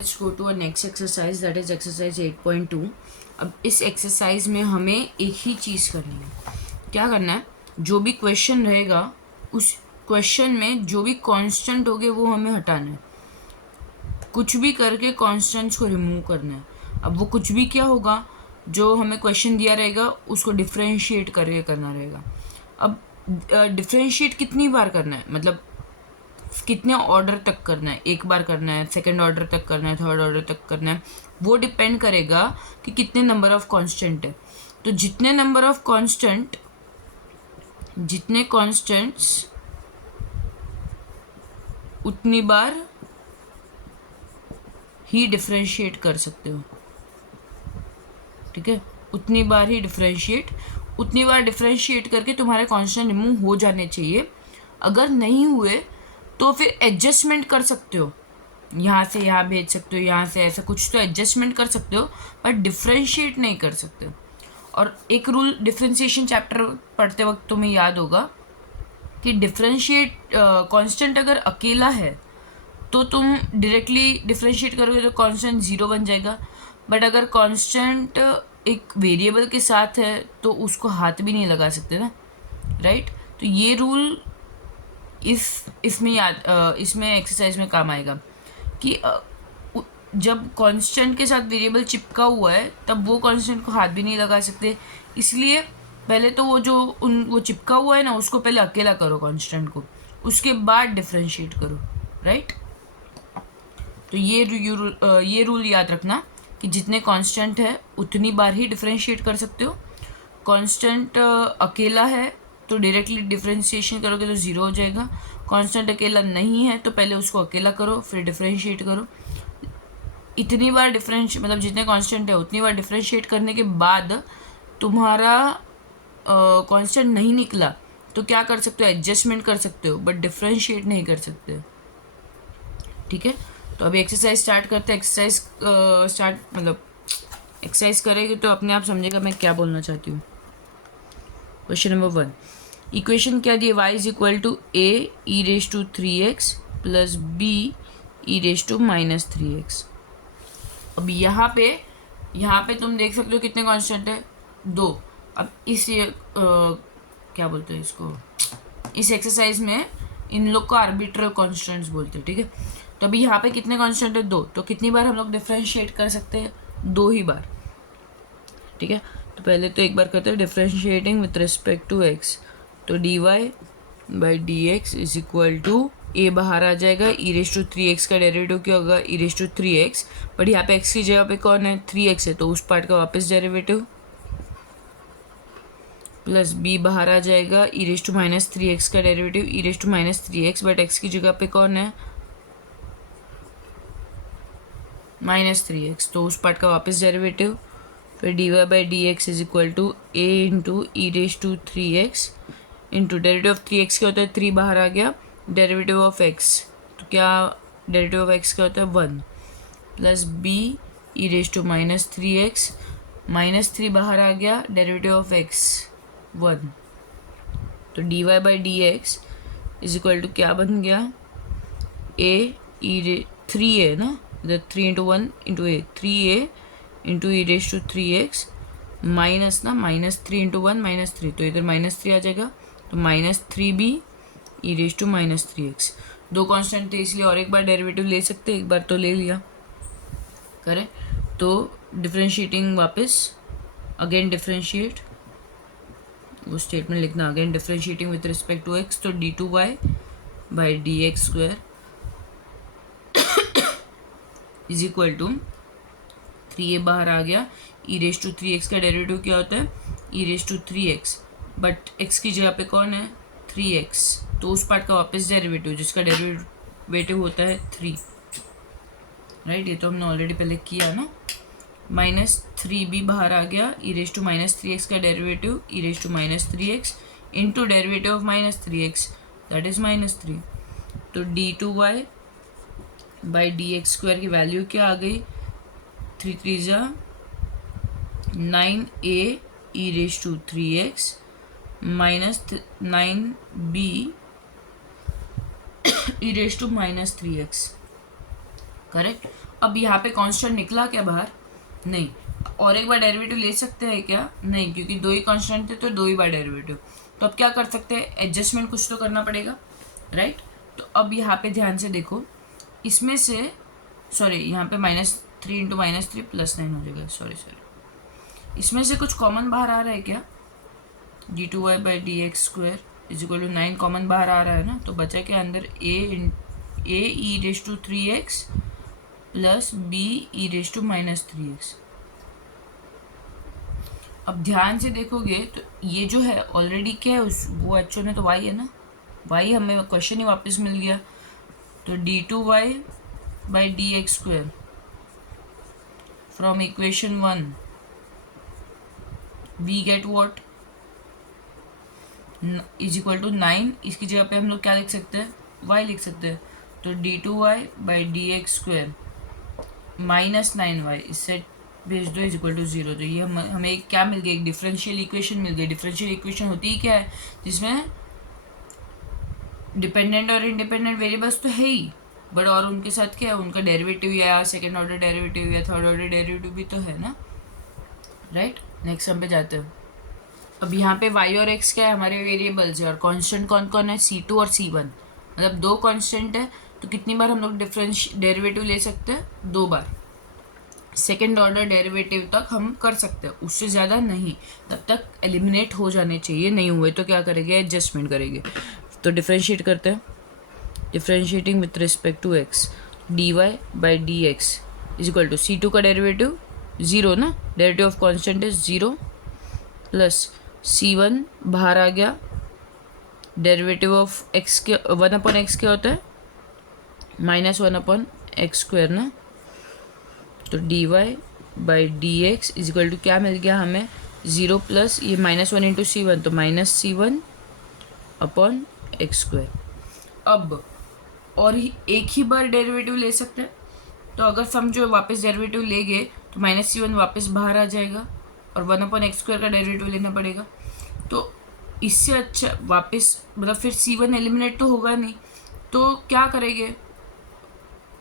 Let's go to our next exercise, that is exercise 8.2. अब इस exercise में हमें एक ही चीज़ करनी है. क्या करना है, जो भी क्वेश्चन रहेगा उस क्वेश्चन में जो भी कांस्टेंट होंगे वो हमें हटाना है. कुछ भी करके कांस्टेंट्स को रिमूव करना है. अब वो कुछ भी क्या होगा, जो हमें क्वेश्चन दिया रहेगा उसको डिफ्रेंशिएट करके करना रहेगा. अब डिफ्रेंशिएट कितनी बार करना है, मतलब कितने ऑर्डर तक करना है, एक बार करना है, सेकंड ऑर्डर तक करना है, थर्ड ऑर्डर तक करना है, वो डिपेंड करेगा कि कितने नंबर ऑफ कांस्टेंट है. तो जितने नंबर ऑफ कांस्टेंट, जितने कांस्टेंट्स उतनी बार ही डिफरेंशिएट कर सकते हो. ठीक है, उतनी बार ही उतनी बार डिफरेंशिएट करके तुम्हारे कांस्टेंट रिमूव हो जाने चाहिए. अगर नहीं हुए तो फिर एडजस्टमेंट कर सकते हो, यहाँ से यहाँ भेज सकते हो, यहाँ से ऐसा कुछ तो एडजस्टमेंट कर सकते हो, पर डिफ्रेंशिएट नहीं कर सकते हो. और एक रूल डिफ्रेंशिएशन चैप्टर पढ़ते वक्त तुम्हें याद होगा कि डिफ्रेंशिएट कांस्टेंट अगर अकेला है तो तुम डायरेक्टली डिफ्रेंशिएट करोगे तो कांस्टेंट 0 बन जाएगा. बट अगर कांस्टेंट एक वेरिएबल के साथ है तो उसको हाथ भी नहीं लगा सकते ना, राइट. तो ये रूल इसमें एक्सरसाइज में काम आएगा कि जब कांस्टेंट के साथ वेरिएबल चिपका हुआ है तब वो कांस्टेंट को हाथ भी नहीं लगा सकते. इसलिए पहले तो वो चिपका हुआ है ना उसको पहले अकेला करो कांस्टेंट को, उसके बाद डिफरेंशिएट करो, राइट. तो ये रूल याद रखना कि जितने कांस्टेंट है उतनी बार ही डिफरेंशिएट कर सकते हो. कांस्टेंट अकेला है तो डायरेक्टली डिफरेंशिएशन करोगे तो 0 हो जाएगा. कांस्टेंट अकेला नहीं है तो पहले उसको अकेला करो फिर डिफरेंशिएट करो. इतनी बार मतलब जितने कांस्टेंट है उतनी बार डिफरेंशिएट करने के बाद तुम्हारा कांस्टेंट नहीं निकला तो क्या कर सकते हो, एडजस्टमेंट कर सकते हो, बट डिफरेंशिएट नहीं कर सकते हो. ठीक है, तो अभी एक्सरसाइज स्टार्ट करते हैं. एक्सरसाइज करेंगे तो अपने आप समझेगा मैं क्या बोलना चाहती हूँ. क्वेश्चन नंबर 1, इक्वेशन क्या दी है, y is equal to a e raise to 3x plus b e raise to minus 3x. अब यहाँ पे तुम देख सकते हो कितने कांस्टेंट है, 2. अब क्या बोलते हैं इसको, इस एक्सरसाइज में इन लोग को आर्बिट्रल कांस्टेंट्स बोलते हैं. ठीक है, तो अभी यहाँ पे कितने कांस्टेंट है, 2. तो कितनी बार हम लोग डिफरेंशिएट कर सकते हैं, 2 ही बार. ठीक है, तो पहले तो एक बार करते हैं differentiating with respect to x. तो dy by d x is equal to a बाहर आ जाएगा, e रेज टू 3x का डेरिवेटिव क्या होगा, e raise to 3x. But यहाँ पे x की जगह पे कौन है, 3x है, तो उस पार्ट का वापस डेरिवेटिव प्लस b बाहर आ जाएगा, e raise to minus 3x का derivative, e raise to minus 3x. But x की जगह पे कौन है, माइनस 3x, तो उस पार्ट का वापस डेरिवेटिव. फिर dy by d x is equal to a into e raise to 3x into derivative of 3x क्या होता है, 3 बाहर आ गया, डेरिवेटिव ऑफ x, तो क्या डेरिवेटिव ऑफ x क्या होता है, 1 plus b e raise to minus 3x, minus 3 बाहर आ गया, डेरिवेटिव ऑफ x 1. तो dy by d x is equal to क्या बन गया, a e 3 है ना, इधर 3 into 1 into a, 3a into e raise to 3x minus ना, माइनस 3 इंटू 1 माइनस 3, तो इधर माइनस 3 आ जाएगा, तो minus 3b e raise to minus 3x. 2 constant थे इसलिए और एक बार डेरिवेटिव ले सकते, एक बार तो ले लिया. करें तो डिफरेंशिएटिंग वापस, अगेन डिफरेंशिएट, वो स्टेटमेंट लिखना, again differentiating with respect to x. तो d2y by d x square is equal to 3a बाहर आ गया, e रेज टू 3x का डेरिवेटिव क्या होता है, e raise to 3x. But x की जगह पे कौन है, 3x, तो उस पार्ट का वापस डेरिवेटिव जिसका डेरिवेटिव होता है 3, राइट. ये तो हमने ऑलरेडी पहले किया ना. माइनस 3b बाहर आ गया, e raise to minus 3x का derivative, e raise to minus 3x into derivative of minus 3x, that is minus 3. तो d2y by d x square की वैल्यू क्या आ गई, 3 3 जा 9a e raise to 3x minus 9b e raise to minus 3x. Correct. अब यहाँ पे constant निकला क्या बाहर? नहीं। और एक बार डेरिवेटिव ले सकते हैं क्या? नहीं, क्योंकि दो ही कांस्टेंट थे तो दो ही बार डेरिवेटिव। तो अब क्या कर सकते हैं? एडजस्टमेंट कुछ तो करना पड़ेगा, राइट? तो अब यहाँ पे ध्यान से देखो, इसमें से सॉरी यहाँ पे -3 इंटू -3 +9 हो जाएगा। सॉरी इसमें से कुछ कॉमन बाहर आ रहा है क्या? d2y/dx² = 9 कॉमन बाहर आ रहा है ना, तो बचा क्या अंदर? a e⁻³ plus b e⁻³ अब ध्यान से देखोगे तो ये जो है ऑलरेडी क्या है, उस वो एक्चुअल में तो y है ना, y हमें क्वेश्चन ही वापस मिल गया। तो d2y/dx² from equation 1 we get what? = 9। इसकी जगह पे हम लोग क्या लिख सकते हैं? y लिख सकते हैं। तो d2y/dx² -9y इससे भेज दो =0। तो ये हमें क्या मिल गया? एक डिफरेंशियल इक्वेशन मिल गई। डिफरेंशियल इक्वेशन होती ही क्या है? जिसमें डिपेंडेंट और इंडिपेंडेंट वेरिएबल्स तो है ही, बट और उनके साथ क्या है? उनका डेरिवेटिव या सेकेंड ऑर्डर डेरिवेटिव या थर्ड ऑर्डर डेरिवेटिव भी तो है ना, राइट? नेक्स्ट हम पे जाते हैं। अब यहाँ पे y और x क्या है? हमारे वेरिएबल्स है। और कांस्टेंट कौन कौन है? C2 और C1। मतलब दो कांस्टेंट है, तो कितनी बार हम लोग डेरिवेटिव ले सकते हैं? 2 बार। सेकेंड ऑर्डर डेरिवेटिव तक हम कर सकते हैं, उससे ज़्यादा नहीं। तब तक एलिमिनेट हो जाने चाहिए, नहीं हुए तो क्या करेंगे? एडजस्टमेंट करेंगे। तो डिफ्रेंशिएट करते हैं। Differentiating with respect to x, dy/dx = C2 का डेरिवेटिव 0 ना, डेरिवेटिव ऑफ कांस्टेंट है 0 प्लस C1 बाहर आ गया। डेरिवेटिव ऑफ x के 1/x क्या होता है? -1/x² ना। तो dy/dx = क्या मिल गया हमें? 0 प्लस ये -1 इंटू C1 तो -C1/x²। अब और एक ही बार डेरिवेटिव ले सकते हैं, तो अगर समझो वापस डेरिवेटिव ले गए तो -C1 वापस बाहर आ जाएगा और 1/x² का डेरिवेटिव लेना पड़ेगा। तो इससे अच्छा वापस मतलब फिर C1 एलिमिनेट तो होगा नहीं, तो क्या करेंगे?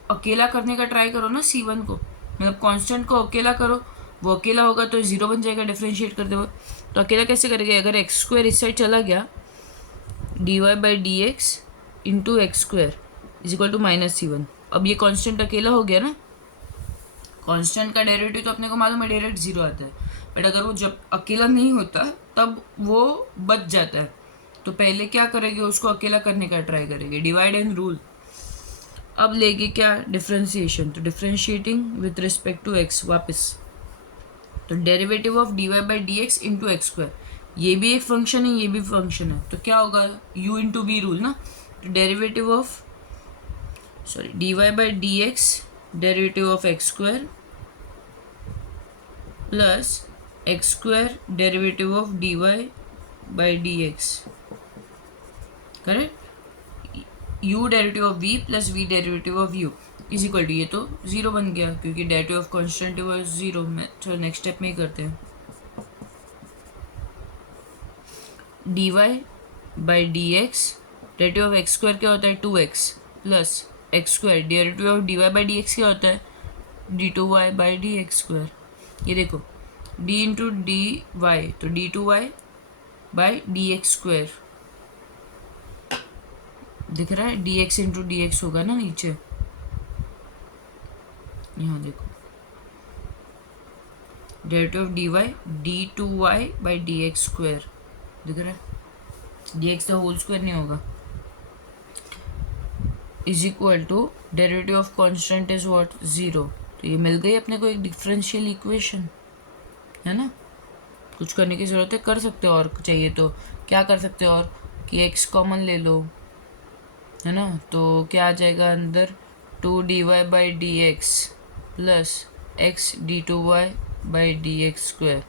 अकेला करने का ट्राई करो ना C1 को, मतलब कांस्टेंट को अकेला करो। वो अकेला होगा तो 0 बन जाएगा डिफ्रेंशिएट करते वक्त। तो अकेला कैसे करेंगे? अगर x² इस साइड चला गया, dy/dx इंटू x² = -C1। अब ये कांस्टेंट अकेला हो गया ना, कांस्टेंट का डेरिवेटिव तो अपने को मालूम है डायरेक्ट 0 आता है, बट अगर वो जब अकेला नहीं होता तब वो बच जाता है। तो पहले क्या करेंगे? उसको अकेला करने का ट्राई करेंगे, डिवाइड एंड रूल। अब लेके क्या? डिफ्रेंशिएशन। तो differentiating with respect to x वापस, तो derivative of dy/dx into x², ये भी एक फंक्शन है, ये भी फंक्शन है, तो क्या होगा? u इंटू v रूल ना। तो derivative of dy/dx derivative of x² plus x² derivative of dy/dx, correct? u derivative of v plus v derivative of u = ये तो 0 बन गया क्योंकि डेरिवेटिव ऑफ कांस्टेंट वो 0 में। चलो नेक्स्ट स्टेप में ही करते हैं। dy/dx डेरिवेटिव ऑफ x² क्या होता है? 2x plus x² derivative of dy/dx क्या होता है? d2y/dx²। ये देखो d इंटू dy तो d2y/dx² दिख रहा है, dx इंटू dx होगा ना नीचे, यहाँ देखो डेरिवेटिव ऑफ dy d2y/dx² दिख रहा है, dx का होल स्क्वायर नहीं होगा, = derivative of constant is what? 0। तो ये मिल गई अपने को एक डिफरेंशियल इक्वेशन, है ना। कुछ करने की ज़रूरत है, कर सकते हो। और चाहिए तो क्या कर सकते हो? और कि x कॉमन ले लो, है ना। तो क्या आ जाएगा अंदर? 2dy/dx plus x d2y/dx²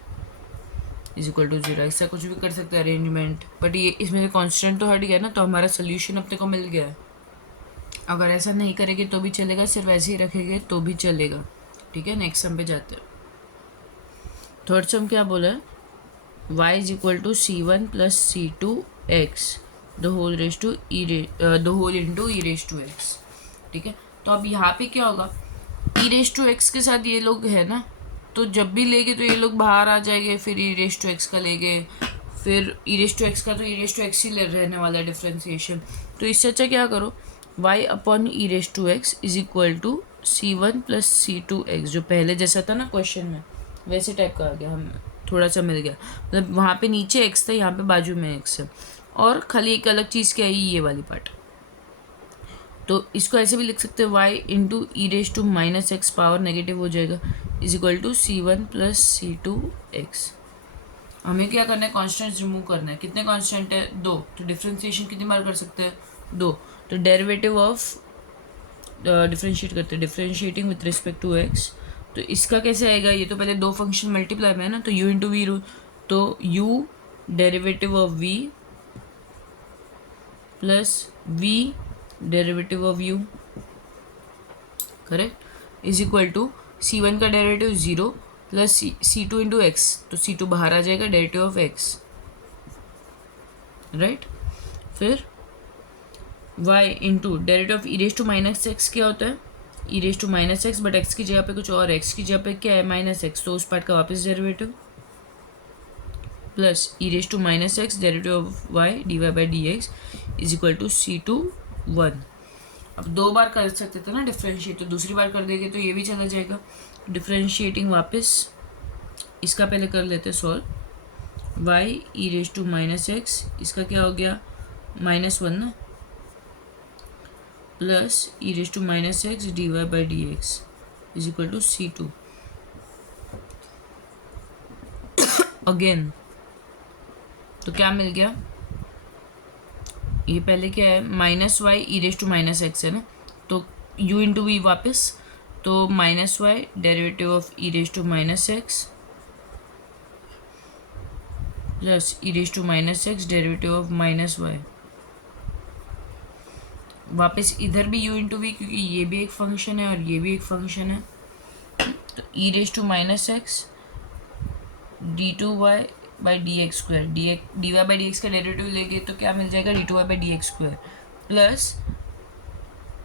= 0। ऐसा कुछ भी कर सकते हैं अरेंजमेंट, बट ये इसमें से कांस्टेंट तो हट गया ना, तो हमारा सोल्यूशन अपने को मिल गया है। अगर ऐसा नहीं करेंगे तो भी चलेगा, सिर्फ ऐसे ही रखेंगे तो भी चलेगा, ठीक है। नेक्स्ट सम पे जाते हैं। थर्ड सम क्या बोला है? y = c1 + c2x the whole into e⁻x, ठीक है। तो अब यहाँ पे क्या होगा? ई रेस टू एक्स के साथ ये लोग है ना, तो जब भी लेंगे तो ये लोग बाहर आ जाएंगे, फिर ई रेस टू एक्स का लेंगे, फिर ई रेस टू एक्स का तो ई रेस टू एक्स ही रहने वाला है डिफ्रेंसिएशन। तो इससे अच्छा क्या करो, y upon e raise to x is equal to c1 plus c2x, जो पहले जैसा था ना क्वेश्चन में वैसे टाइप का आ गया, हम थोड़ा सा मिल गया, मतलब वहाँ पे नीचे x था, यहाँ पे बाजू में x है, और खाली एक अलग चीज़ क्या है, ये वाली पार्ट। तो इसको ऐसे भी लिख सकते हैं, y into e raise to minus x power negative हो जाएगा is equal to c1 plus c2x। हमें क्या करना है, कॉन्स्टेंट्स रिमूव करना है। कितने कॉन्स्टेंट है, 2, तो डिफ्रेंसिएशन कितनी बार कर सकते हैं, 2। तो डेरिवेटिव ऑफ डिफ्रेंशिएट करते हैं, differentiating with respect to x. तो इसका कैसे आएगा, ये तो पहले दो फंक्शन मल्टीप्लाई में है ना, तो u इंटू वी रू, तो u derivative of v plus v derivative of u, correct, is equal to c1 का derivative 0 plus c2 into x, तो c2 बाहर आ जाएगा, डेरिवेटिव ऑफ x, राइट। फिर y into derivative of e raise to minus x क्या होता है, e raise to minus x, but x की जगह पे कुछ और, x की जगह पे क्या है माइनस एक्स, तो उस पार्ट का वापस derivative, plus e raise to minus x derivative of y dy by d x is equal to c2 1। अब 2 बार कर सकते थे ना डिफ्रेंशिएट, तो दूसरी बार कर देंगे तो ये भी चला जाएगा। डिफ्रेंशिएटिंग वापस इसका पहले कर लेते solve, y e raise to minus x, इसका क्या हो गया -1 ना, plus e raise to minus x d y by d x is equal to c2 again. तो क्या मिल गया, ये पहले क्या है -y e raise to minus x है ना, तो u इंटू वी वापस, तो -y derivative of e raise to minus x plus e raise to minus x derivative of -y, वापस इधर भी u इंटू वी, क्योंकि ये भी एक फंक्शन है और ये भी एक फंक्शन है, तो e raise to minus x d two y by d x square, d y by d x का डेरिवेटिव लेंगे तो क्या मिल जाएगा, d two y by d x square plus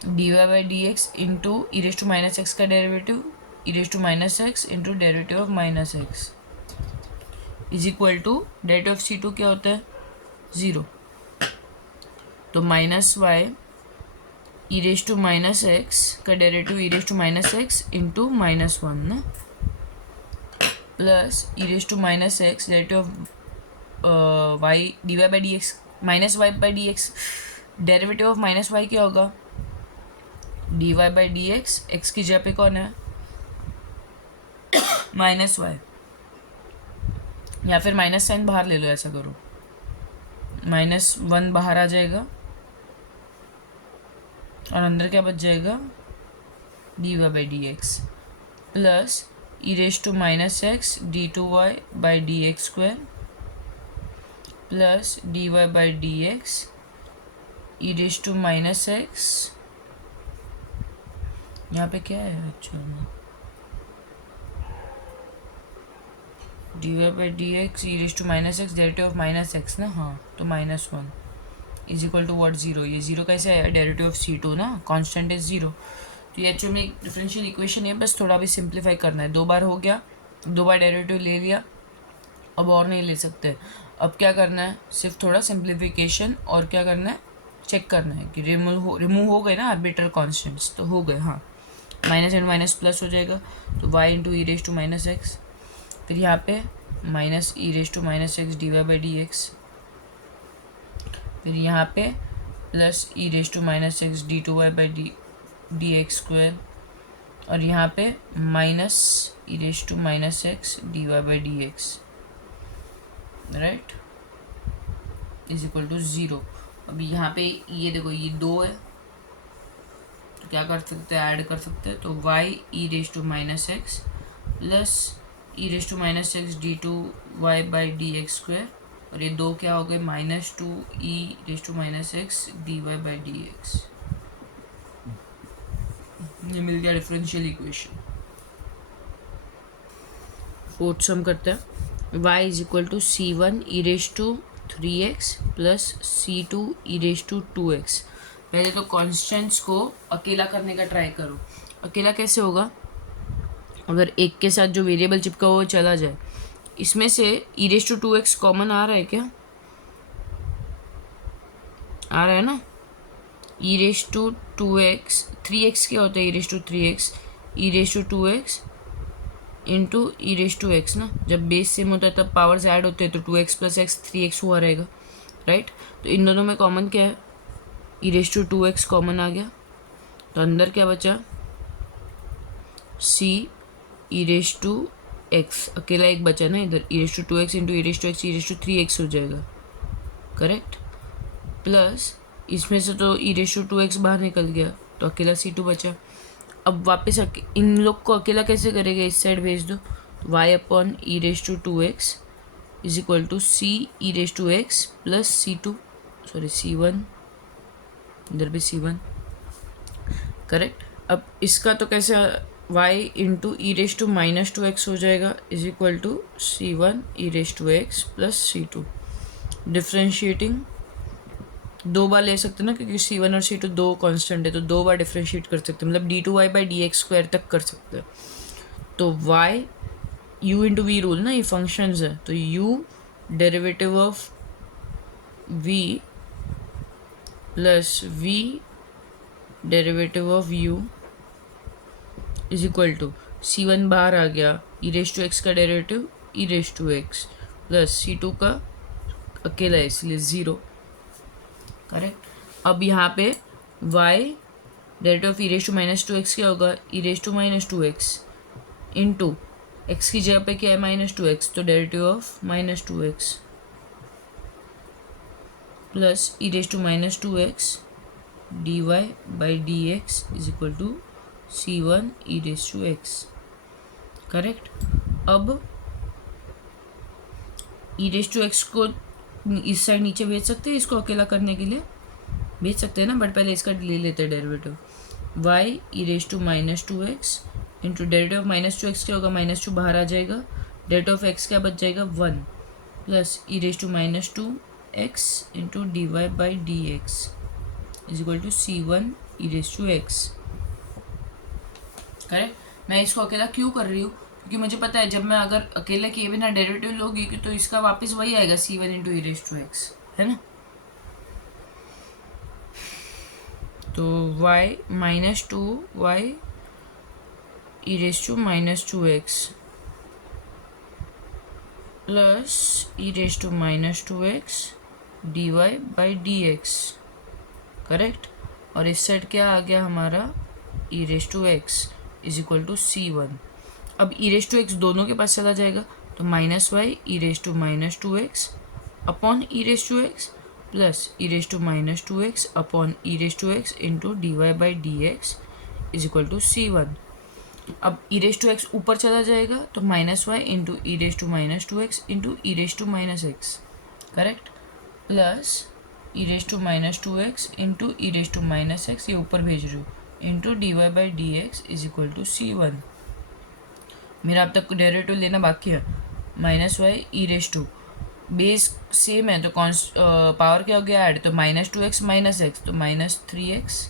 d y by d x into e raise to minus x का derivative, e raise to minus x into derivative of minus x is equal to derivative of c2 क्या होता है 0, तो -y e raise to minus x का derivative e raise to minus x into -1 ना, plus e raise to minus x derivative of y d y by d x -y by d x, derivative of -y क्या होगा, d y by d x, x की जगह पे कौन है -y, या फिर माइनस साइन बाहर ले लो, ऐसा करो -1 बाहर आ जाएगा और अंदर क्या बच जाएगा, d y by d x plus e raise to minus x d two y by d x square plus d y by d x e raise to minus x, यहाँ पे क्या है एक्चुअल में, d y by d x e raise to minus x derivative of minus x ना, हाँ, तो -1 is equal to what 0, ये 0 कैसे आया, डेरिवेटिव ऑफ c2 ना, कांस्टेंट इज 0। तो ये एक्चुअली में डिफरेंशियल इक्वेशन है, बस थोड़ा भी सिंप्लीफाई करना है, 2 बार हो गया, 2 बार डेरिवेटिव ले लिया, अब और नहीं ले सकते। अब क्या करना है, सिर्फ थोड़ा सिंप्लीफिकेशन, और क्या करना है, चेक करना है कि रिमूव हो गए ना आर्बिट्ररी कॉन्स्टेंट्स, तो हो गए, हाँ, माइनस एंड माइनस प्लस हो जाएगा, तो y into e raise to minus x, फिर यहाँ पे minus e raise to minus x d y by d x, फिर यहाँ पे plus e raise to minus x d two y by d x square, और यहाँ पे minus e raise to minus x d y by d x, right, is equal to 0। अभी यहाँ पे ये देखो, ये 2 है, तो क्या कर सकते हैं, ऐड कर सकते हैं, तो y e raise to minus x plus e raise to minus x d two y by d x square, और ये 2 क्या हो गए, -2 e raise to minus x d y by d x, ये मिल गया डिफरेंशियल इक्वेशन। फोर्थ सम करते हैं, y is equal to c1 e raise to 3x plus c2 e raise to 2x। पहले तो कॉन्स्टेंट्स को अकेला करने का ट्राई करो। अकेला कैसे होगा, अगर एक के साथ जो वेरिएबल चिपका हुआ वो चला जाए, इसमें से ई रेस टू 2x कॉमन आ रहा है क्या? आ रहा है ना। ई रेस टू 2x, 3x क्या होता है? E raise to 3x, e raise to 2x into e raise to x ना। जब बेस सेम होता है तब पावर्स ऐड होते हैं, तो 2x प्लस एक्स 3x हुआ रहेगा, राइट। तो इन दोनों में कॉमन क्या है? E raise to 2x common आ गया, तो अंदर क्या बचा? C e raise to x, अकेला एक बचा ना इधर, e raise to 2x into e raise to x, e raise to 3x हो जाएगा, करेक्ट। प्लस इसमें से तो ई रेस टू 2x बाहर निकल गया, तो अकेला C2 बचा। अब वापस इन लोग को अकेला कैसे करेगा? इस साइड भेज दो, y upon e raise to 2x is equal to c e raise to x plus C2, sorry C1, इधर भी C1, करेक्ट। अब इसका तो कैसे y into e raise to minus 2x हो जाएगा is equal to C1 e raise to x plus C2। Differentiating दो बार ले सकते ना, क्योंकि C1 और C2 दो कांस्टेंट है, तो दो बार डिफ्रेंशिएट कर सकते हैं, मतलब d2y बाई dx² तक कर सकते हैं। तो y u into v rule ना, ये फंक्शंस है, तो u derivative of v plus v derivative of u is equal to C1 बाहर आ गया, ई रेस टू एक्स का derivative e raise to x plus C2 का अकेला है इसलिए 0, करेक्ट। अब यहाँ पे y derivative of e raise to minus 2x क्या होगा? E raise to minus 2x into x की जगह पे क्या है? माइनस 2x, तो derivative of minus 2x plus e raise to minus 2x dy by dx is equal to C1 e raise to x, correct. अब e raise to x को इस side नीचे भेज सकते हैं, इसको अकेला करने के लिए भेज सकते हैं ना, बट पहले इसका ले लेते हैं derivative. y e raise to minus 2x into derivative of minus 2x क्या होगा? माइनस 2 बाहर आ जाएगा, डेरिवेटिव ऑफ x क्या बच जाएगा? 1 plus e raise to minus 2x into d y by d x is equal to C1 e raise to x, correct. मैं इसको अकेला क्यों कर रही हूँ? क्योंकि मुझे पता है जब मैं अगर अकेले किए बिना डेरिवेटिव लोगी तो इसका वापस वही आएगा C1 into e raise to x, है ना। तो y minus 2y e raise to minus 2x plus e raise to minus 2x d y by d x, correct. और इस साइड क्या आ गया हमारा? E raise to x is equal to C1। अब ई रेस टू एक्स दोनों के पास चला जाएगा, तो minus y e raise to minus 2x upon e raise to x plus e raise to minus 2x upon e raise to x into d y by d x is equal to C1। अब e raise to x ऊपर चला जाएगा, तो minus y into e raise to minus 2x into e raise to minus x, correct, plus e raise to minus 2x into e raise to minus x, ये ऊपर भेज रही हूँ, into d y by d x is equal to C1। मेरा अब तक derivative लेना बाकी है। Minus y e raise to, base same है तो पावर क्या हो गया? ऐड, तो माइनस 2x माइनस एक्स, तो माइनस 3x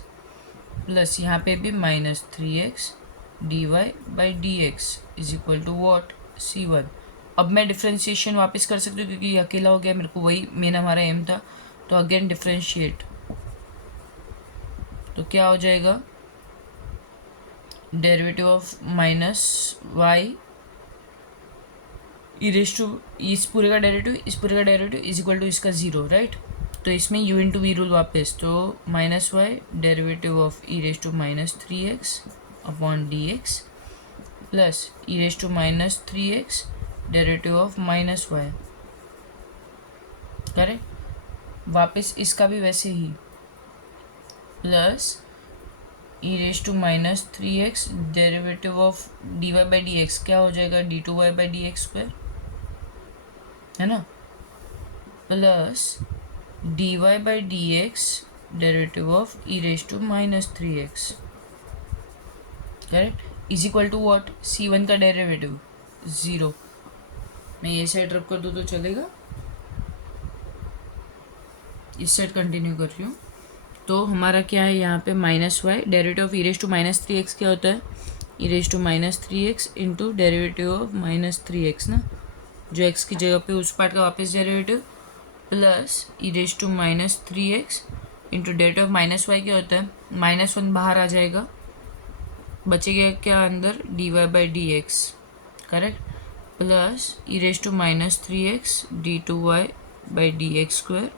प्लस यहाँ पे भी minus 3x d y by d x is equal to what? C1। अब मैं डिफ्रेंशिएशन वापस कर सकती हूँ क्योंकि ये अकेला हो गया, मेरे को वही मेन हमारा एम था। तो अगेन डिफ्रेंशिएट, तो क्या हो जाएगा? Derivative of minus y e raise to, इस पूरे का डेरिवेटिव इस पूरे का डेरिवेटिव इज इक्वल टू इसका 0, राइट। तो इसमें u इंटू वी रूल वापस, तो minus y derivative of e raise to minus 3x upon d x plus e raise to minus 3x derivative of minus y, correct. वापस इसका भी वैसे ही, plus e raise to minus 3x derivative of d y by d x क्या हो जाएगा? d2y by d x square, है ना, plus d y by d x derivative of e raise to minus 3x, correct, is equal to what? C1 का derivative 0। मैं ये side रब कर दूँ तो चलेगा, इस साइड कंटिन्यू कर रही हूँ। तो हमारा क्या है यहाँ पे? Minus y derivative of e raise to minus 3x क्या होता है? E raise to minus three x into derivative of minus three x ना, जो एक्स की जगह पे उस पार्ट का वापस derivative, plus e raise to minus three x into derivative of minus y क्या होता है, माइनस वन बाहर आ जाएगा, बचेगा क्या अंदर, d y by d x, correct, plus e raise to minus three x d two y by d x square,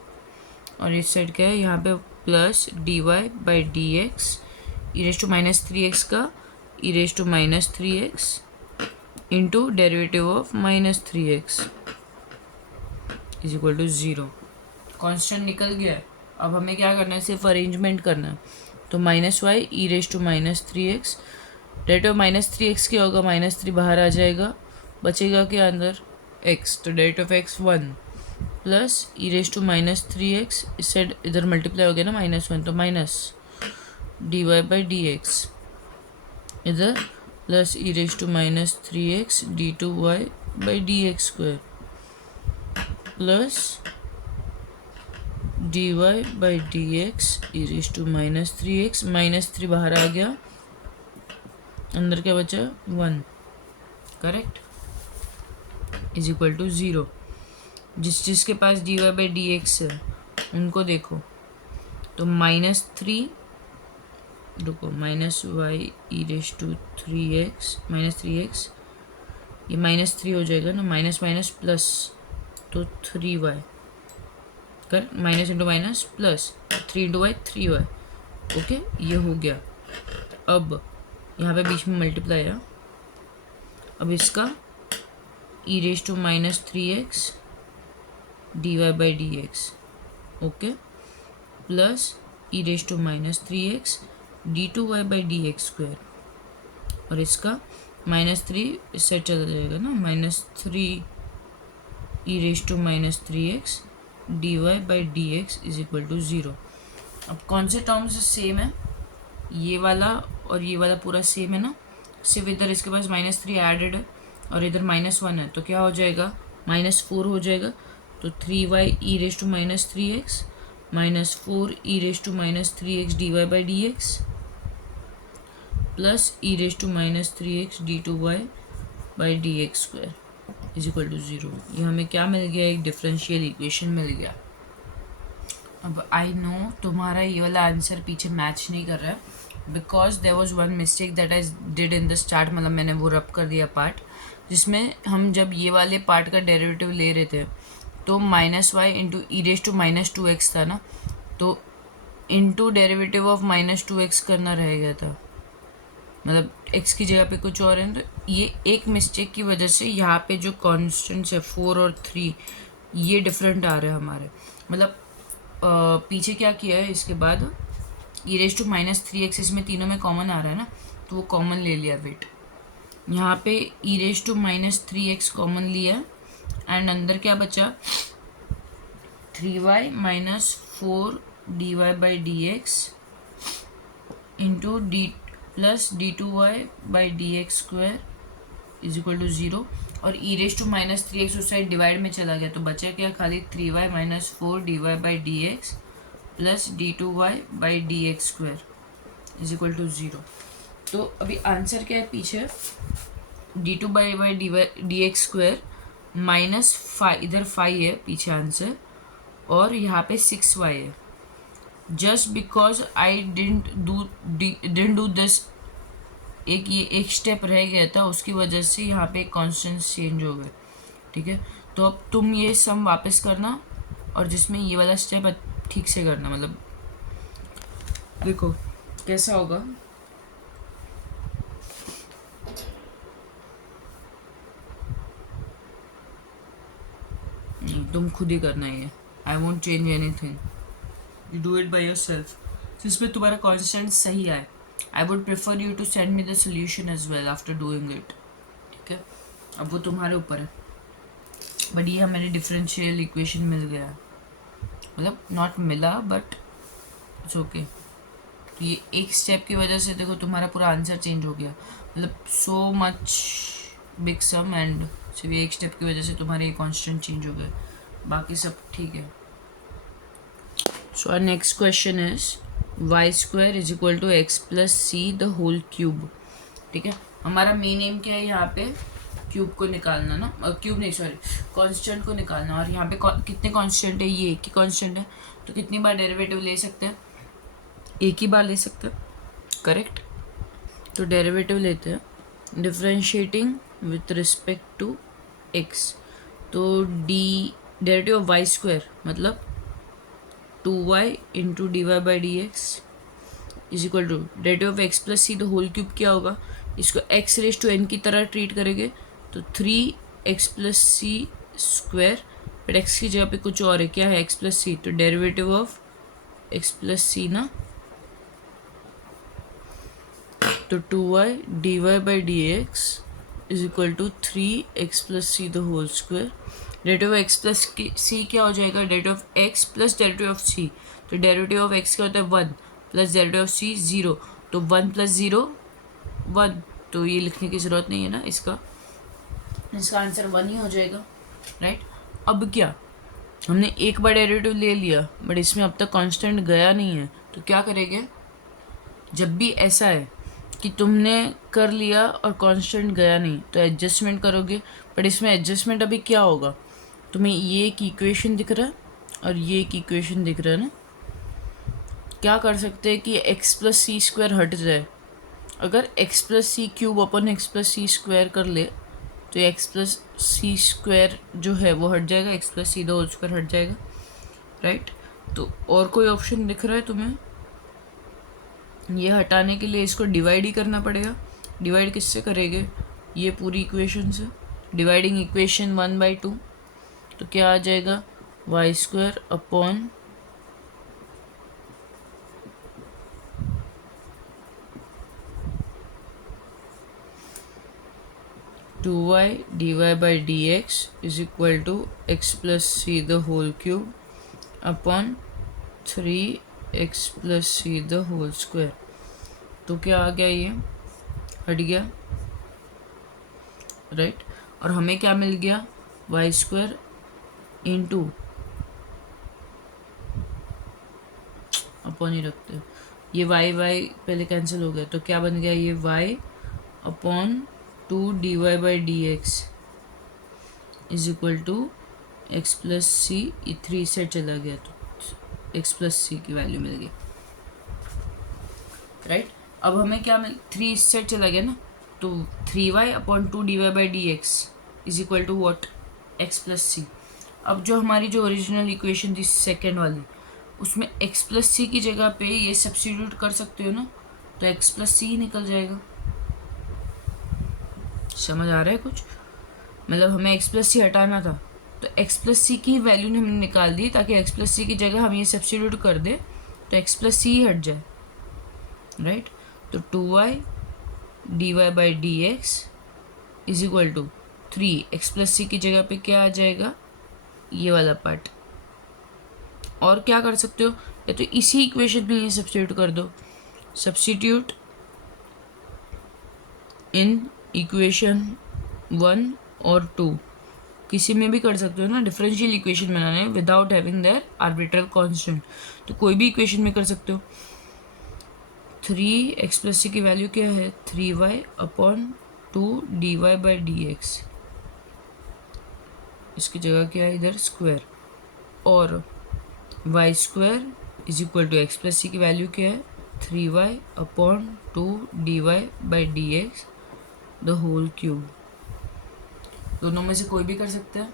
और इस साइड क्या है यहाँ पे plus d y by d x e raise to minus three x का e raise to minus three x into derivative of minus three x is equal to zero. Constant निकल गया है, अब हमें क्या करना है, सिर्फ अरेंजमेंट करना है। तो minus y e raise to minus three x, derivative of minus three x क्या होगा, माइनस थ्री बाहर आ जाएगा, बचेगा क्या अंदर एक्स, तो derivative of x one, plus e raise to minus three x, इस साइड इधर मल्टीप्लाई हो गया ना माइनस वन, तो minus d y by d x इधर, plus e raise to minus three x d two y by d x square, plus d y by d x e raise to minus three x, minus three बाहर आ गया, अंदर क्या बचा one, correct, is equal to zero. जिसके पास d y by d x है उनको देखो, तो माइनस थ्री, रुको, minus y e raise to three x minus three x, ये माइनस थ्री हो जाएगा ना, माइनस माइनस प्लस, तो थ्री वाई, कर minus into minus plus, three into y three y, okay, ये हो गया। अब यहाँ पे बीच में मल्टीप्लाई है, अब इसका e raise to minus three x d y by d x, okay, plus e raise to minus three x d two y by d x square, और इसका माइनस थ्री इस साइड चला जाएगा ना, minus three e raise to minus three x d y by d x is equal to zero. अब कौन से terms same है, ये वाला और ये वाला पूरा सेम है ना, सिर्फ इधर इसके पास माइनस थ्री एडेड है और इधर माइनस वन है, तो क्या हो जाएगा, माइनस फोर हो जाएगा, तो three y e raise to minus three x minus four e raise to minus three x d y by d x, plus e raise to minus three x d two y by d x square is equal to zero. ये हमें क्या मिल गया, एक differential equation मिल गया। अब I know तुम्हारा ये वाला आंसर पीछे मैच नहीं कर रहा है, because there was one mistake that I did in the start, मतलब मैंने वो रब कर दिया पार्ट, जिसमें हम जब ये वाले पार्ट का डेरिवेटिव ले रहे थे तो minus y into e raise to minus two x था ना, तो into derivative of minus two x करना रह गया था, मतलब एक्स की जगह पे कुछ और है, तो ये एक मिस्टेक की वजह से यहाँ पे जो कॉन्स्टेंट्स है फोर और थ्री ये डिफरेंट आ रहे हैं हमारे, मतलब पीछे क्या किया है, इसके बाद e raise to minus three x इसमें तीनों में कॉमन आ रहा है ना, तो वो कॉमन ले लिया वेट, यहाँ पे e raise to minus three x common लिया एंड अंदर क्या बचा, three y minus four d y by d x into d plus d two y by d x square is equal to zero, और e raise to minus three x उस side divide में चला गया, तो बचा क्या, खाली three y minus four d y by d x plus d two y by d x square is equal to zero. तो अभी आंसर क्या है पीछे, d two by d x square minus five, इधर फाइव है पीछे answer, और यहाँ पे सिक्स वाई है, just because I didn't do this, एक ये एक स्टेप रह गया था, उसकी वजह से यहाँ पे कांस्टेंट चेंज हो गए, ठीक है। तो अब तुम ये सम वापस करना और जिसमें ये वाला स्टेप ठीक से करना, मतलब देखो कैसा होगा, तुम खुद ही करना है, I won't change anything, you do it by yourself, जिसमें तुम्हारा कांस्टेंट सही आए। I would prefer you to send me the solution as well after doing it, ठीक है, अब वो तुम्हारे ऊपर है, बट ये हमारे डिफरेंशियल इक्वेशन मिल गया, मतलब नॉट मिला बट इट्स ओके। तो ये एक स्टेप की वजह से देखो तुम्हारा पूरा आंसर चेंज हो गया, मतलब so much big sum and सिर्फ एक स्टेप की वजह से तुम्हारे ये कांस्टेंट चेंज हो गए, बाकी सब ठीक है। So our next question is y square is equal to x plus c the whole cube, ठीक है। हमारा मेन एम क्या है यहाँ पे, क्यूब को निकालना ना, क्यूब नहीं सॉरी, कांस्टेंट को निकालना। और यहाँ पे कितने कांस्टेंट है, ये एक ही कांस्टेंट है, तो कितनी बार डेरिवेटिव ले सकते हैं, एक ही बार ले सकते हैं, करेक्ट। तो डेरिवेटिव लेते हैं differentiating with respect to x. तो d derivative of y square मतलब 2y into d y by d x is equal to derivative of x plus c the whole cube. क्या होगा, इसको एक्स रेज टू एन की तरह treat करेंगे तो 3x plus c square, but x की जगह पे कुछ और है, क्या है, एक्स प्लस सी, तो derivative of x plus c ना, तो 2y d y by d x is equal to 3x plus c the whole square. Derivative of x plus c क्या हो जाएगा, derivative of x plus derivative of c, तो derivative of x क्या होता है 1 plus derivative of सी 0, तो 1 plus 0 1, तो ये लिखने की ज़रूरत नहीं है ना, इसका आंसर 1 ही हो जाएगा, राइट। अब क्या, हमने एक बार डेरिवेटिव ले लिया बट इसमें अब तक कांस्टेंट गया नहीं है, तो क्या करेंगे, जब भी ऐसा है कि तुमने कर लिया और कांस्टेंट गया नहीं तो एडजस्टमेंट करोगे। बट इसमें एडजस्टमेंट अभी क्या होगा, तुम्हें ये एक इक्वेशन दिख रहा है और ये एक इक्वेशन दिख रहा है ना, क्या कर सकते हैं कि एक्स प्लस सी स्क्वायर हट जाए। अगर एक्स प्लस सी क्यूब अपन एक्स प्लस सी स्क्वायर कर ले तो एक्स प्लस सी स्क्वायर जो है वो हट जाएगा, x plus c the whole square हट जाएगा, राइट। तो और कोई ऑप्शन दिख रहा है तुम्हें, ये हटाने के लिए इसको डिवाइड ही करना पड़ेगा। डिवाइड किससे करेंगे, ये पूरी इक्वेशन से, डिवाइडिंग इक्वेशन 1/2, तो क्या आ जाएगा, y square upon 2y dy by dx is equal to x plus c the whole cube upon 3x plus c the whole square। तो क्या आ गया, ये हट गया, राइट। और हमें क्या मिल गया, वाई स्क्वायर इंटू अपॉन ही रखते हैं, ये वाई पहले कैंसिल हो गया, तो क्या बन गया, ये y upon 2 dy by d x is equal to x plus c, 3 से चला गया तो एक्स प्लस सी की वैल्यू मिल गई, राइट। अब हमें क्या मिल, 3 इस से चला गया ना, तो 3y upon 2 dy by d x is equal to what, x plus c. अब जो हमारी जो ओरिजिनल इक्वेशन थी सेकेंड वाली, उसमें एक्स प्लस सी की जगह पे ये सब्स्टिट्यूट कर सकते हो ना, तो एक्स प्लस सी ही निकल जाएगा। समझ आ रहा है कुछ, मतलब हमें एक्स प्लस सी हटाना था तो एक्स प्लस सी की वैल्यू हमने निकाल दी ताकि एक्स प्लस सी की जगह हम ये सब्स्टिट्यूट कर दे तो एक्स प्लस सी ही हट जाए, राइट। तो 2y d y by d x is equal to 3, x plus c की जगह पे क्या आ जाएगा, ये वाला पार्ट। और क्या कर सकते हो, या तो इसी इक्वेशन में ये सब्स्टिट्यूट कर दो, सब्स्टिट्यूट इन इक्वेशन 1 और 2, किसी में भी कर सकते हो ना, डिफरेंशियल इक्वेशन बनाना है without having their arbitral constant, तो कोई भी इक्वेशन में कर सकते हो। 3x प्लस सी की वैल्यू क्या है, 3y upon 2 dy by d x, इसकी जगह क्या है इधर स्क्वायर, और y square is equal to x plus c की वैल्यू क्या है 3y upon 2 dy by d x the whole cube. दोनों में से कोई भी कर सकते हैं,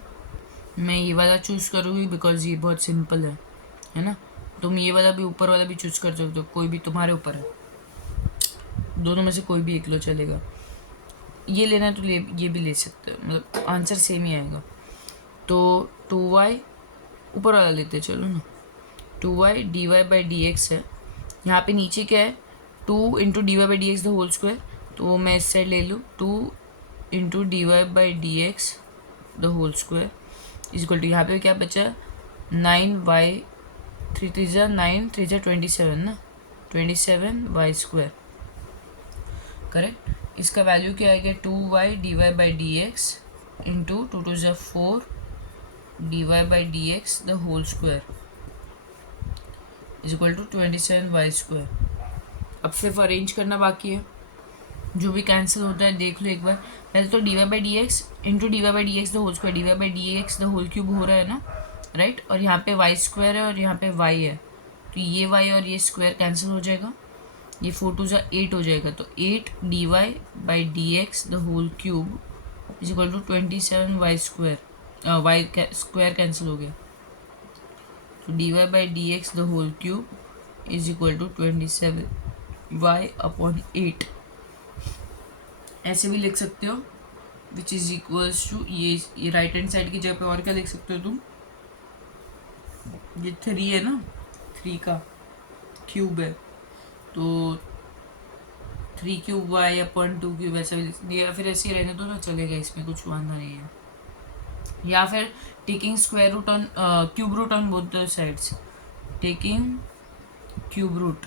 मैं ये वाला चूज़ करूँगी बिकॉज ये बहुत सिंपल है ना। तुम ये वाला भी, ऊपर वाला भी चूज़ कर सकते हो, कोई भी तुम्हारे ऊपर है, दोनों में से कोई भी एक लो चलेगा। ये लेना है तो ये भी ले सकते हो, मतलब आंसर सेम ही आएगा। तो 2y ऊपर वाला लेते हैं, चलो ना, 2y d y by d x है, यहाँ पे नीचे क्या है 2 into d y by d x the whole square, तो मैं इस साइड ले लूँ 2 into d y by d x the whole square is equal to, यहाँ पे क्या बचा 9y, 3 3 9 3 27 ना, 27y स्क्वायर, करेक्ट। इसका वैल्यू क्या आएगा 2y d y by d x into 2 2 4 d y by d x the whole square is equal to 27y square. अब सिर्फ अरेंज करना बाकी है, जो भी कैंसिल होता है देख लो एक बार। पहले तो d y by d x into d y by d x the whole square, d y by d x the whole cube हो रहा है ना, राइट। और यहाँ पे वाई स्क्वायर है और यहाँ पे वाई है, तो ये वाई और ये स्क्वायर कैंसिल हो जाएगा, ये 4 2 8 हो जाएगा। तो 8 d y by d x the whole cube is equal to 27 y square, y square cancel हो गया, तो d y by d x the whole cube is equal to 27 y upon 8। ऐसे भी लिख सकते हो, विच इज इक्वल्स टू ये right hand side की जगह पे और क्या लिख सकते हो तुम, ये 3 है ना, 3 का क्यूब है, तो 3 क्यूब वाई अपॉन 2 क्यूब ऐसा भी लिख सकते, या फिर ऐसे ही रहने दो ना, चलेगा, इसमें कुछ वादा नहीं है। या फिर taking square root on cube root on both the sides, taking cube root,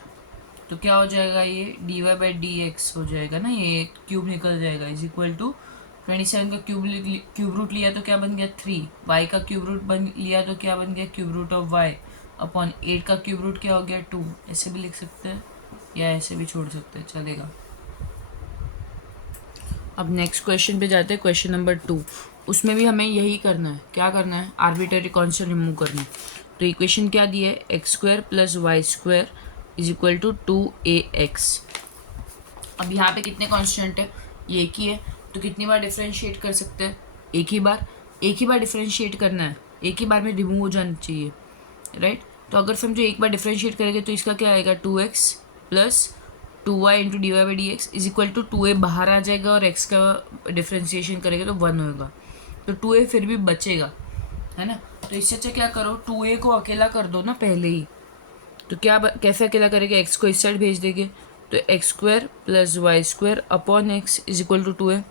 तो क्या हो जाएगा, ये d y by d x हो जाएगा ना, ये क्यूब निकल जाएगा, इज इक्वल टू 27 का क्यूब रूट लिया तो क्या बन गया 3, वाई का क्यूब रूट बन लिया तो क्या बन गया cube root of y upon 8 का क्यूब रूट क्या हो गया 2। ऐसे भी लिख सकते हैं या ऐसे भी छोड़ सकते हैं, चलेगा। अब नेक्स्ट क्वेश्चन पे जाते हैं, क्वेश्चन नंबर 2। उसमें भी हमें यही करना है, क्या करना है, आर्बिट्रेरी कांस्टेंट रिमूव करना है। तो इक्वेशन क्या दी है, x square plus y square is equal to 2ax। अब यहाँ पे कितने कांस्टेंट है, ये एक ही है, तो कितनी बार डिफरेंशिएट कर सकते हैं, एक ही बार डिफरेंशिएट करना है, एक ही बार में रिमूव हो जाना चाहिए, राइट। तो अगर समझो एक बार डिफरेंशिएट करेंगे तो इसका क्या आएगा 2x plus 2y into d y by d x is equal to 2a बाहर आ जाएगा और x का डिफ्रेंशिएशन करेंगे तो 1 होगा, तो 2a फिर भी बचेगा, है ना। तो इससे अच्छा क्या करो, 2a को अकेला कर दो ना पहले ही, तो क्या कैसे अकेला करेंगे, x को इस साइड भेज देंगे, तो x square plus y square upon x is equal to 2a,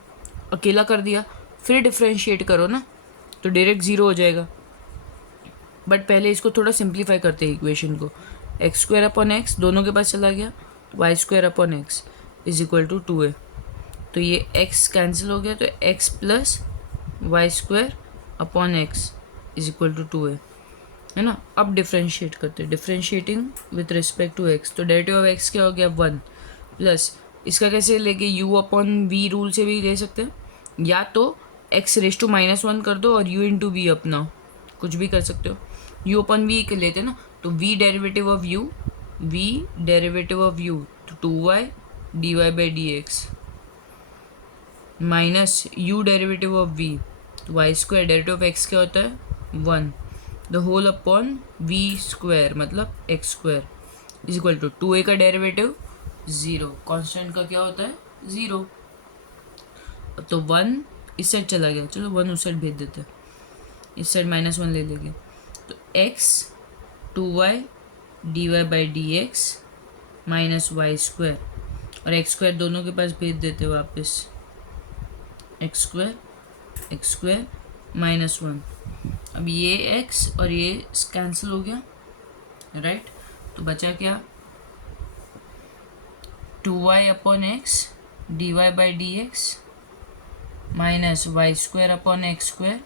अकेला कर दिया, फिर डिफ्रेंशिएट करो ना तो डायरेक्ट 0 हो जाएगा। बट पहले इसको थोड़ा सिंप्लीफाई करते हैं इक्वेशन को, एक्स स्क्वायर अपॉन एक्स दोनों के पास चला गया, y square upon x is equal to 2a, तो ये x कैंसिल हो गया, तो x plus y square upon x is equal to 2a, है ना। अब डिफ्रेंशिएट करते हैं, differentiating with respect to x, तो डेरिवेटिव ऑफ x क्या हो गया 1 प्लस इसका कैसे लेके u अपॉन v रूल से भी ले सकते हैं, या तो x रेस टू -1 कर दो और u इंटू वी अपनाओ, कुछ भी कर सकते हो, u अपॉन v के लेते हैं ना, तो v derivative of u, v derivative of u तो 2y dy by d x minus u derivative of v, तो y square derivative of x क्या होता है 1 the whole upon v square मतलब x square is equal to 2a का derivative 0, constant का क्या होता है 0, तो 1 इस साइड चला गया, चलो 1 उस साइड भेज देते हैं, इस साइड -1 ले लेंगे, तो x 2y dy by d x minus y square, और एक्स स्क्वायर दोनों के पास भेज देते वापस, एक्स स्क्वायर -1, अब ये x और ये कैंसिल हो गया, राइट। तो बचा क्या 2y upon x d y by d x minus y square upon x square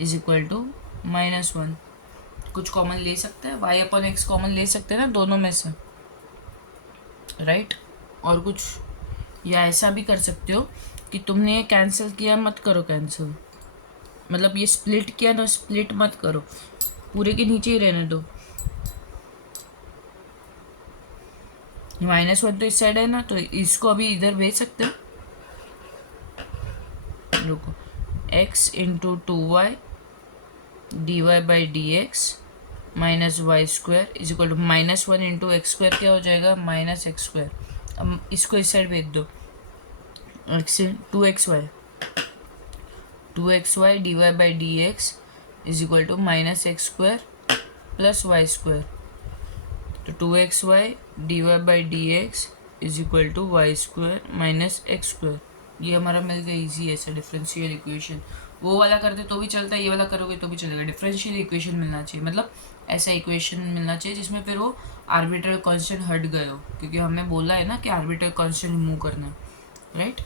is equal to -1। कुछ कॉमन ले सकते हैं, y अपॉन एक्स कॉमन ले सकते हैं ना दोनों में से, राइट। और कुछ या ऐसा भी कर सकते हो कि तुमने ये कैंसिल किया मत करो कैंसिल, मतलब ये स्प्लिट किया ना स्प्लिट मत करो, पूरे के नीचे ही रहने दो, -1 तो इस साइड है ना, तो इसको अभी इधर भेज सकते हो, रुको x into 2y d y by d x minus y square is equal to -1 into x square क्या हो जाएगा -x स्क्वायर, अब इसको इस साइड भेज दो, x 2xy d y by d x is equal to -x square plus y square, तो 2xy d y by d x is equal to y square minus x square, ये हमारा मिल गया easy है ऐसा differential equation. वो वाला करते तो भी चलता है, ये वाला करोगे तो भी चलेगा, डिफरेंशियल इक्वेशन मिलना चाहिए, मतलब ऐसा इक्वेशन मिलना चाहिए जिसमें फिर वो आर्बिट्ररी कांस्टेंट हट गए हो, क्योंकि हमने बोला है ना कि आर्बिट्ररी कांस्टेंट रिमूव करना है, राइट।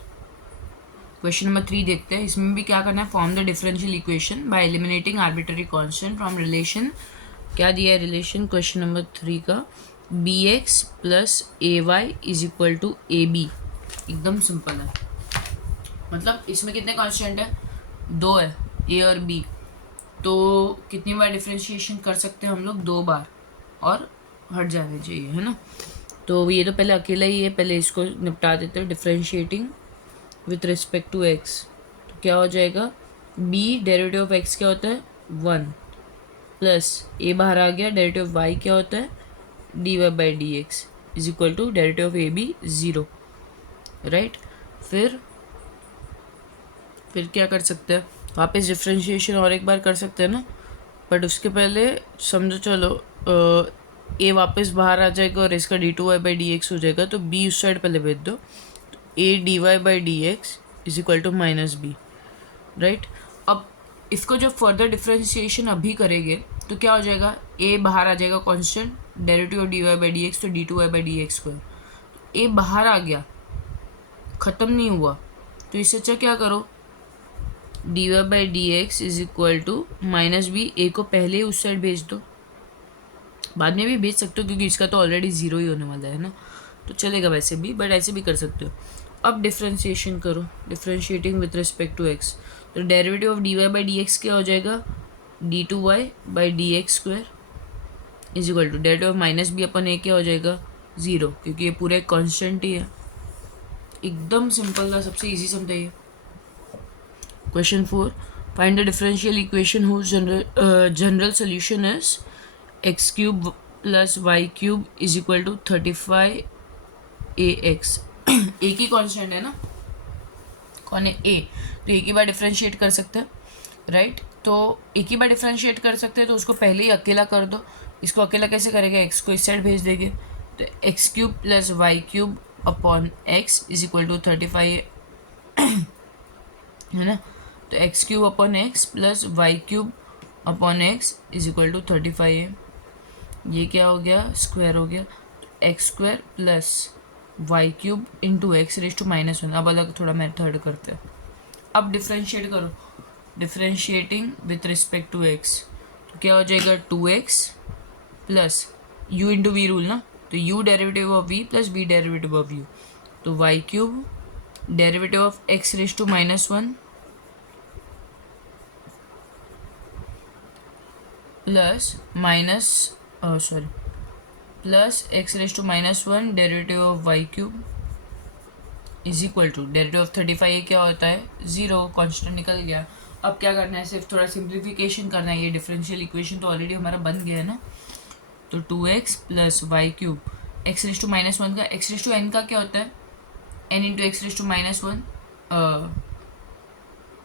क्वेश्चन नंबर 3 देखते हैं, इसमें भी क्या करना है, form the differential equation by eliminating arbitrary constant from relation, क्या दिया है रिलेशन क्वेश्चन नंबर 3 का, bx plus ay is equal to ab, एकदम सिंपल है। मतलब इसमें कितने कांस्टेंट है, 2 है, ए और बी। तो कितनी बार डिफ्रेंशिएशन कर सकते हैं हम लोग, 2 बार, और हट जाने चाहिए, है ना। तो ये तो पहले अकेला ही है, पहले इसको निपटा देते हैं। Differentiating with respect to x, तो क्या हो जाएगा, बी डेरिवेटिव ऑफ एक्स क्या होता है 1, प्लस ए बाहर आ गया, डेरिवेटिव ऑफ वाई क्या होता है d y by d x is equal to derivative of a b 0, right. फिर क्या कर सकते हैं, वापस डिफ्रेंशिएशन और एक बार कर सकते हैं ना, बट उसके पहले समझो, चलो ए वापस बाहर आ जाएगा और इसका d two y by d x हो जाएगा, तो बी उस साइड पहले भेज दो, a d y by d x is equal to minus b, right. अब इसको जब फर्दर डिफ्रेंशिएशन अभी करेंगे तो क्या हो जाएगा, ए बाहर आ जाएगा constant, derivative of d y by d x, तो d two y by d x square, a बाहर आ गया, ख़त्म नहीं हुआ, तो इससे अच्छा क्या करो, d y by d x is equal to minus b, a को पहले ही उस साइड भेज दो, बाद में भी भेज सकते हो क्योंकि इसका तो ऑलरेडी 0 ही होने वाला है ना, तो चलेगा वैसे भी, बट ऐसे भी कर सकते हो। अब डिफ्रेंशिएशन करो, differentiating with respect to x, तो derivative of d y by d x क्या हो जाएगा, d two y by d x square is equal to derivative of minus b upon a क्या हो जाएगा 0, क्योंकि ये पूरा एक कॉन्स्टेंट ही है। एकदम सिंपल था, सबसे ईजी समझा ये। Question 4. Find the differential equation whose general solution is x cube plus y cube is equal to 35ax. एक ही कॉन्स्टेंट है ना, कौन है a, तो एक ही बार डिफ्रेंशिएट कर सकते हैं, राइट। तो एक ही बार डिफ्रेंशिएट कर सकते हैं, तो उसको पहले ही अकेला कर दो। इसको अकेला कैसे करेगा, x को इस साइड भेज देंगे, तो x cube plus y cube upon x is equal to 35 है ना, तो x cube upon x plus y cube upon x is equal to 35 है। ये क्या हो गया, स्क्वायर हो गया, तो x square plus y cube into x raise to -1। अब अलग थोड़ा मेथड करते हैं। अब डिफ्रेंशिएट करो, differentiating with respect to x, तो क्या हो जाएगा 2x plus u into v rule ना, तो u derivative of v plus v derivative of u, तो y cube derivative of x raise to -1 plus x raise to -1 derivative of y cube is equal to derivative of 35 क्या होता है 0, constant निकल गया। अब क्या करना है, सिर्फ थोड़ा सिंप्लीफिकेशन करना है। ये डिफरेंशियल इक्वेशन तो ऑलरेडी हमारा बन गया है ना, तो 2x plus y cube x raise to -1 का एक्स रेज टू n का क्या होता है n into x raise to -1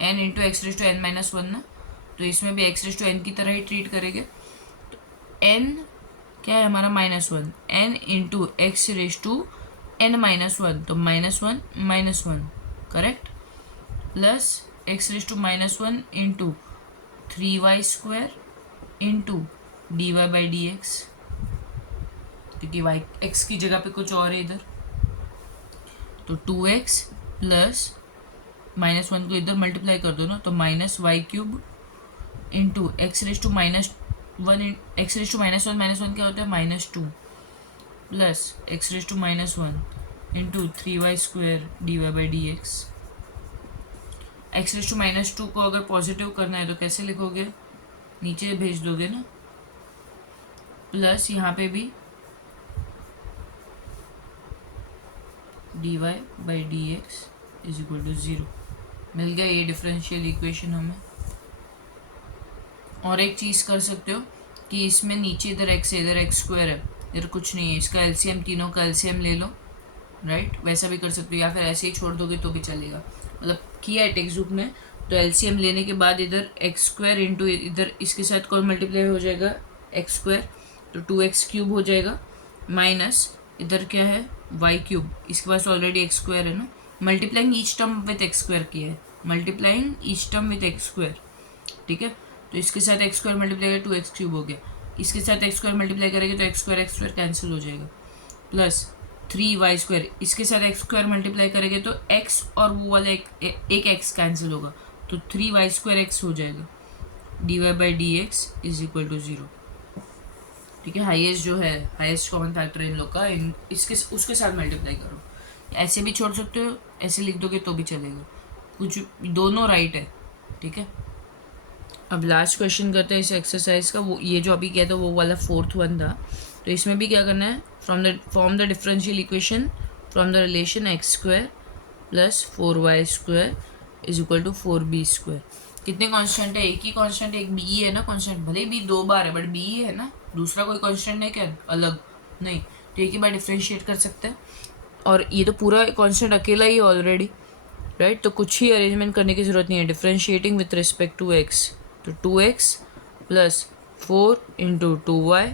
n into x raise to n-1 ना, तो इसमें भी एक्स रेज टू n की तरह ही ट्रीट करेंगे। तो n क्या है हमारा -1, n into x raise to n-1, तो -1 correct, plus x raise to -1 into 3y square into d y by d x, क्योंकि वाई एक्स की जगह पे कुछ और है इधर, तो 2x प्लस -1 को इधर मल्टीप्लाई कर दो ना, तो minus y cube into x raise to -1, x raise to -1 क्या होता है -2, plus x raise to -1 into 3y square d y by d x. X raise to -2 को अगर पॉजिटिव करना है तो कैसे लिखोगे, नीचे भेज दोगे ना, प्लस यहाँ पे भी d y by d x is equal to 0 मिल गया। ये डिफरेंशियल इक्वेशन हमें। और एक चीज़ कर सकते हो कि इसमें नीचे इधर x है, इधर x स्क्वायर है, इधर कुछ नहीं है, इसका एलसीएम, तीनों का एलसीएम ले लो, राइट। वैसा भी कर सकते हो, या फिर ऐसे ही छोड़ दोगे तो भी चलेगा, मतलब किया है टेक्स्ट बुक में। तो एलसीएम लेने के बाद इधर एक्स स्क्वायर इंटू इधर इसके साथ कौन मल्टीप्लाई हो जाएगा एक्स स्क्वायर, तो 2x क्यूब हो जाएगा, माइनस इधर क्या है वाई क्यूब, इसके पास ऑलरेडी एक्स स्क्वायर है ना, multiplying each term with x square किया है, multiplying each term with x square, ठीक है। तो इसके साथ एक्स स्क्वायर मल्टीप्लाई करें 2x क्यूब हो गया, इसके साथ एक्स स्क्वायर मल्टीप्लाई करेंगे तो एक्स स्क्वायर कैंसिल हो जाएगा, प्लस 3y स्क्वायर, इसके साथ एक्स स्क्वायर मल्टीप्लाई करेंगे तो x और वो वाला एक x कैंसिल होगा, तो 3y स्क्वायर x हो जाएगा, d y by d x is equal to 0, ठीक है। हाईएस्ट जो है, हाईएस्ट कॉमन फैक्टर इन लोग का, इसके उसके साथ मल्टीप्लाई करो, ऐसे भी छोड़ सकते हो, ऐसे लिख दोगे तो भी चलेगा, कुछ दोनों राइट है, ठीक है। अब लास्ट क्वेश्चन करते हैं इस एक्सरसाइज का। वो ये जो अभी किया था वो वाला 4th वन था, तो इसमें भी क्या करना है, form the differential equation from the relation x square plus 4y square is equal to 4b square. कितने कांस्टेंट है, एक ही कांस्टेंट, एक बी है ना कांस्टेंट, भले बी 2 बार है बट बी है ना, दूसरा कोई कांस्टेंट है क्या अलग, नहीं, तो एक ही बार डिफ्रेंशिएट कर सकते हैं। और ये तो पूरा कांस्टेंट अकेला ही ऑलरेडी, राइट, तो कुछ ही अरेंजमेंट करने की जरूरत नहीं है। Differentiating with respect to x, तो 2x plus 4 into 2y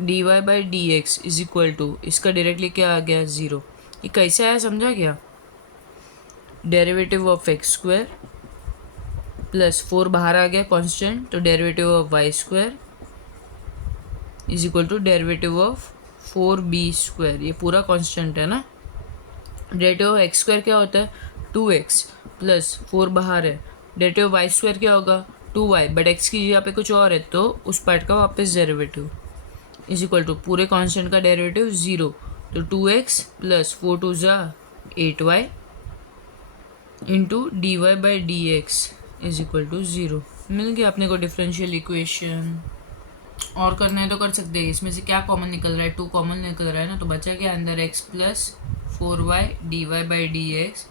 dy by d x is equal to, इसका डायरेक्टली क्या आ गया 0। ये कैसे आया समझा क्या, derivative of x square plus 4 बाहर आ गया कांस्टेंट, तो derivative of y square is equal to derivative of 4b square, ये पूरा कांस्टेंट है ना। डेरिवेटिव ऑफ एक्स स्क्वायर क्या होता है 2x प्लस 4 बाहर है, डेरिवेटिव ऑफ वाई स्क्वायर क्या होगा 2y, बट x की जगह पे कुछ और है तो उस पार्ट का वापस डेरिवेटिव इज इक्वल टू पूरे कांस्टेंट का डेरिवेटिव 0, तो 2x प्लस 4 2 जा 8y into d y by d x is equal to 0। मिल गया अपने को डिफरेंशियल इक्वेशन। और करना है तो कर सकते हैं, इसमें से क्या कॉमन निकल रहा है, 2 कॉमन निकल रहा है ना, तो बचा क्या अंदर x plus 4y d y by d x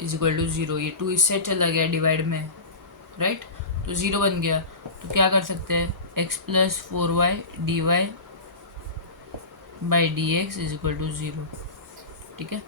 is equal to 0। ये 2 इससे चला गया डिवाइड में, राइट, तो 0 बन गया। तो क्या कर सकते हैं, x plus 4y d y by d x is equal to 0, ठीक है।